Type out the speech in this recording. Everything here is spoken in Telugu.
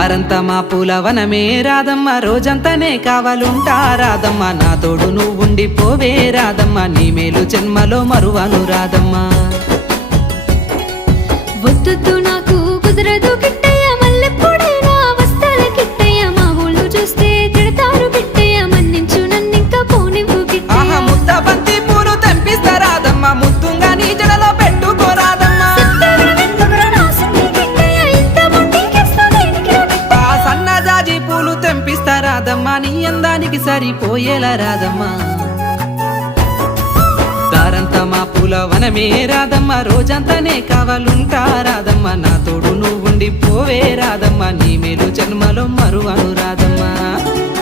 దారంతా మా పూలవనమే రాధమ్మ, రోజంతానే కావాలుంటా రాధమ్మ, నా తోడు నువ్వుండి పోవే రాధమ్మ, నీ మేలు జన్మలో మరువను రాధమ్మ. వద్దు నాకు కుదరదు కిట్టయ్య, మల్లెప్పుడైనా వస్తాల కిట్టయ్య, మా ఊళ్ళు చూస్తే తిడతారు కిట్టయ్య, మన్నించు నన్నింకా పోనివ్వు కిట్టయ్య. ముద్ద బంతి పూలు తెంపిస్తా రాధమ్మ, ముద్దుంగా నీ జడలో పెట్టుకో రాధమ్మ. సన్నజాజి పూలు తెంపిస్తా రాధమ్మ, నీ అందానికి సరిపోయేలా రాధమ్మ. దారంతా మా పూలవనమే రాధమ్మ, రోజంతానే కావాలుంటా రాధమ్మ, నా తోడు నువ్వుండి పోవే రాధమ్మ, నీ మేలు జన్మలో మరువను రాధమ్మ.